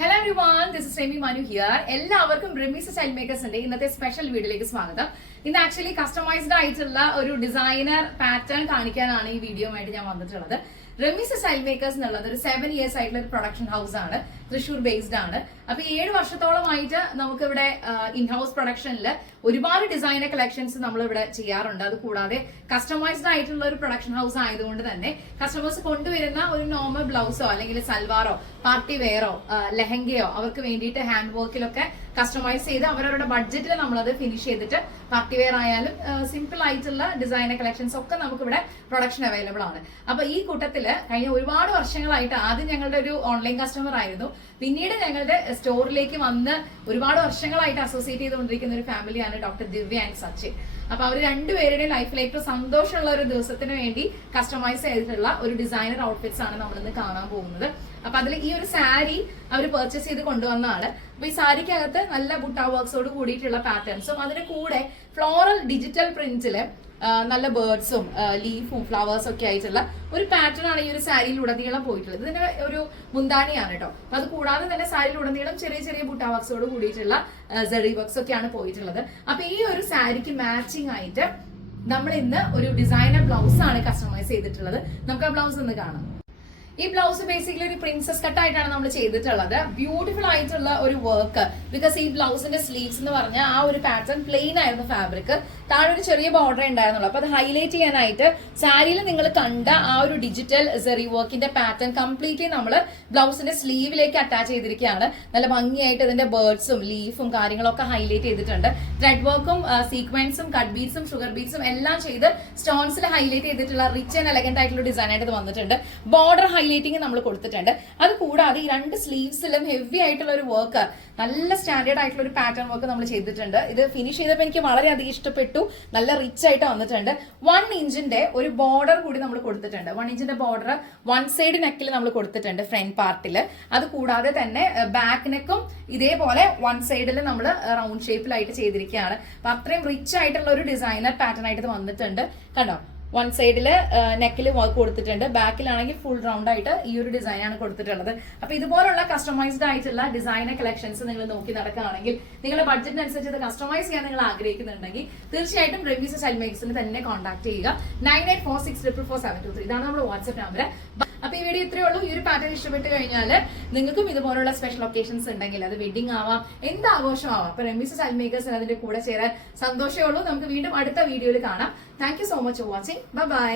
Hello everyone, this is Remi Manu here. എല്ലാവർക്കും Remees style മേക്കേഴ്സിന്റെ ഇന്നത്തെ special വീഡിയോയിലേക്ക് സ്വാഗതം. ഇന്ന് ആക്ച്വലി കസ്റ്റമൈസ്ഡ് ആയിട്ടുള്ള ഒരു ഡിസൈനർ പാറ്റേൺ കാണിക്കാനാണ് ഈ വീഡിയോ ആയിട്ട് ഞാൻ വന്നിട്ടുള്ളത്. റെമീസ് സ്റ്റൈൽ മേക്കേഴ്സ് എന്നുള്ളത് ഒരു 7 years ആയിട്ടുള്ള ഒരു പ്രൊഡക്ഷൻ ഹൗസ് ആണ്. തൃശ്ശൂർ ബേസ്ഡ് ആണ്. അപ്പൊ 7 വർഷത്തോളമായിട്ട് നമുക്ക് ഇവിടെ ഇൻഹൗസ് പ്രൊഡക്ഷനിൽ ഒരുപാട് ഡിസൈനർ കളക്ഷൻസ് നമ്മൾ ഇവിടെ ചെയ്യാറുണ്ട്. അത് കൂടാതെ കസ്റ്റമൈസ്ഡ് ആയിട്ടുള്ള ഒരു പ്രൊഡക്ഷൻ ഹൗസ് ആയതുകൊണ്ട് തന്നെ കസ്റ്റമേഴ്സ് കൊണ്ടുവരുന്ന ഒരു നോർമൽ ബ്ലൗസോ അല്ലെങ്കിൽ സൽവാറോ പാർട്ടി വെയറോ ലെഹങ്കയോ അവർക്ക് വേണ്ടിയിട്ട് ഹാൻഡ് വർക്കിലൊക്കെ കസ്റ്റമൈസ് ചെയ്ത് അവരവരുടെ ബഡ്ജറ്റിൽ നമ്മളത് ഫിനിഷ് ചെയ്തിട്ട് പാർട്ടി വെയർ ആയാലും സിമ്പിൾ ആയിട്ടുള്ള ഡിസൈനർ കളക്ഷൻസ് ഒക്കെ നമുക്ക് ഇവിടെ പ്രൊഡക്ഷൻ അവൈലബിൾ ആണ്. അപ്പൊ ഈ കൂട്ടത്തില് കഴിഞ്ഞ ഒരുപാട് വർഷങ്ങളായിട്ട് ആദ്യം ഞങ്ങളുടെ ഒരു ഓൺലൈൻ കസ്റ്റമർ ആയിരുന്നു. പിന്നീട് ഞങ്ങളുടെ സ്റ്റോറിലേക്ക് വന്ന് ഒരുപാട് വർഷങ്ങളായിട്ട് അസോസിയേറ്റ് ചെയ്തുകൊണ്ടിരിക്കുന്ന ഒരു ഫാമിലിയാണ് ഡോക്ടർ ദിവ്യ ആൻഡ് സച്ചിൻ. അപ്പൊ അവർ രണ്ടുപേരുടെയും ലൈഫിൽ ഏറ്റവും സന്തോഷമുള്ള ഒരു ദിവസത്തിന് വേണ്ടി കസ്റ്റമൈസ് ചെയ്തിട്ടുള്ള ഒരു ഡിസൈനർ ഔട്ട്ഫിറ്റ്സ് ആണ് നമ്മളിന്ന് കാണാൻ പോകുന്നത്. അപ്പൊ അതിൽ ഈ ഒരു സാരി അവർ പർച്ചേസ് ചെയ്ത് കൊണ്ടുവന്നതാണ്. അപ്പൊ ഈ സാരിക്കകത്ത് നല്ല ബുട്ട വർക്ക്സോട് കൂടിയിട്ടുള്ള പാറ്റേൺസും അതിന് കൂടെ ഫ്ലോറൽ ഡിജിറ്റൽ പ്രിന്റ്സില് നല്ല ബേർഡ്സും ലീഫും ഫ്ലവേഴ്സും ഒക്കെ ആയിട്ടുള്ള ഒരു പാറ്റേൺ ആണ് ഈ ഒരു സാരിയിൽ ഉടനീളം പോയിട്ടുള്ളത്. ഇതിന്റെ ഒരു മുന്താണിയാണ് കേട്ടോ. അപ്പൊ അത് കൂടാതെ തന്നെ സാരിയിൽ ഉടനീളം ചെറിയ ചെറിയ ബുട്ട വർക്ക്സോട് കൂടിയിട്ടുള്ള സെറി വർക്ക്സ് ഒക്കെയാണ് പോയിട്ടുള്ളത്. അപ്പൊ ഈ ഒരു സാരിക്ക് മാച്ചിങ് ആയിട്ട് നമ്മൾ ഇന്ന് ഒരു ഡിസൈനർ ബ്ലൗസ് ആണ് കസ്റ്റമൈസ് ചെയ്തിട്ടുള്ളത്. നമുക്ക് ആ ബ്ലൗസ് ഒന്ന് കാണാം. ഈ ബ്ലൗസ് ബേസിക്കലി ഒരു പ്രിൻസസ് കട്ട് ആയിട്ടാണ് നമ്മൾ ചെയ്തിട്ടുള്ളത്. ബ്യൂട്ടിഫുൾ ആയിട്ടുള്ള ഒരു വർക്ക്. ബിക്കോസ് ഈ ബ്ലൗസിന്റെ സ്ലീവ്സ് എന്ന് പറഞ്ഞാൽ ആ ഒരു പാറ്റേൺ പ്ലെയിൻ ആയിരുന്നു ഫാബ്രിക്. താഴെ ഒരു ചെറിയ ബോർഡർ ഉണ്ടായിരുന്നുള്ളൂ. അപ്പൊ അത് ഹൈലൈറ്റ് ചെയ്യാനായിട്ട് സാരിയിൽ നിങ്ങൾ കണ്ട ആ ഒരു ഡിജിറ്റൽ സെറി വർക്കിന്റെ പാറ്റേൺ കംപ്ലീറ്റ്ലി നമ്മൾ ബ്ലൗസിന്റെ സ്ലീവിലേക്ക് അറ്റാച്ച് ചെയ്തിരിക്കുകയാണ്. നല്ല ഭംഗിയായിട്ട് ഇതിന്റെ ബേർഡ്സും ലീഫും കാര്യങ്ങളൊക്കെ ഹൈലൈറ്റ് ചെയ്തിട്ടുണ്ട്. ത്രെഡ് വർക്കും സീക്വൻസും കട്ട് ബീഡ്സും ഷുഗർ ബീഡ്സും എല്ലാം ചെയ്ത് സ്റ്റോൺസിൽ ഹൈലൈറ്റ് ചെയ്തിട്ടുള്ള റിച്ച് ആൻഡ് എലഗന്റ് ആയിട്ടുള്ള ഡിസൈൻ ആയിട്ട് ഇത് വന്നിട്ടുണ്ട്. ബോർഡർ ഹൈലൈറ്റിംഗ് നമ്മൾ കൊടുത്തിട്ടുണ്ട്. അത് കൂടാതെ ഈ രണ്ട് സ്ലീവ്സിലും ഹെവി ആയിട്ടുള്ള ഒരു വർക്ക്, നല്ല സ്റ്റാൻഡേർഡ് ആയിട്ടുള്ള ഒരു പാറ്റേൺ വർക്ക് നമ്മൾ ചെയ്തിട്ടുണ്ട്. ഇത് ഫിനിഷ് ചെയ്തപ്പോൾ എനിക്ക് വളരെയധികം ഇഷ്ടപ്പെട്ടു. നല്ല റിച്ച് ആയിട്ട് വന്നിട്ടുണ്ട്. 1 ഇഞ്ചിന്റെ ഒരു ബോർഡർ കൂടി നമ്മൾ കൊടുത്തിട്ടുണ്ട്. 1 ഇഞ്ചിന്റെ ബോർഡർ 1 സൈഡ് നെക്കിൽ നമ്മൾ കൊടുത്തിട്ടുണ്ട് ഫ്രണ്ട് പാർട്ടിൽ. അത് കൂടാതെ തന്നെ ബാക്ക് നെക്കും ഇതേപോലെ 1 സൈഡിൽ നമ്മൾ റൗണ്ട് ഷേപ്പിലായിട്ട് ചെയ്തിരിക്കുകയാണ്. അപ്പൊ അത്രയും റിച്ച് ആയിട്ടുള്ള ഒരു ഡിസൈനർ പാറ്റേൺ ആയിട്ട് വന്നിട്ടുണ്ട്. കണ്ടോ, 1 സൈഡില് നെക്കിൽ വർക്ക് കൊടുത്തിട്ടുണ്ട്. ബാക്കിലാണെങ്കിൽ ഫുൾ റൗണ്ട് ആയിട്ട് ഈ ഒരു ഡിസൈൻ ആണ് കൊടുത്തിട്ടുള്ളത്. അപ്പൊ ഇതുപോലുള്ള കസ്റ്റമൈസ്ഡ് ആയിട്ടുള്ള ഡിസൈനർ കളക്ഷൻസ് നിങ്ങൾ നോക്കി നടക്കുകയാണെങ്കിൽ നിങ്ങളുടെ ബഡ്ജറ്റിനനുസരിച്ച് ഇത് കസ്റ്റമൈസ് ചെയ്യാൻ നിങ്ങൾ ആഗ്രഹിക്കുന്നുണ്ടെങ്കിൽ തീർച്ചയായിട്ടും റെമീസ് സ്റ്റൈൽ മേക്കേഴ്സിൽ തന്നെ കോൺടാക്ട് ചെയ്യുക. 9846444723 ഇതാണ് നമ്മുടെ വാട്സ്ആപ്പ് നമ്പർ. അപ്പൊ ഈ വീഡിയോ ഇത്രയേ ഉള്ളൂ. ഈ ഒരു പാറ്റേൺ ഇഷ്ടപ്പെട്ട് കഴിഞ്ഞാൽ നിങ്ങൾക്കും ഇതുപോലുള്ള സ്പെഷ്യൽ ഒക്കേഷൻസ് ഉണ്ടെങ്കിൽ അത് വെഡിങ് ആവാം, എന്ത് ആഘോഷമാവാം, അപ്പൊ റെമീസ് സ്റ്റൈൽ മേക്കേഴ്സിന് അതിന്റെ കൂടെ ചേരാൻ സന്തോഷമേ ഉള്ളൂ. നമുക്ക് വീണ്ടും അടുത്ത വീഡിയോയിൽ കാണാം. Thank you so much for watching. By.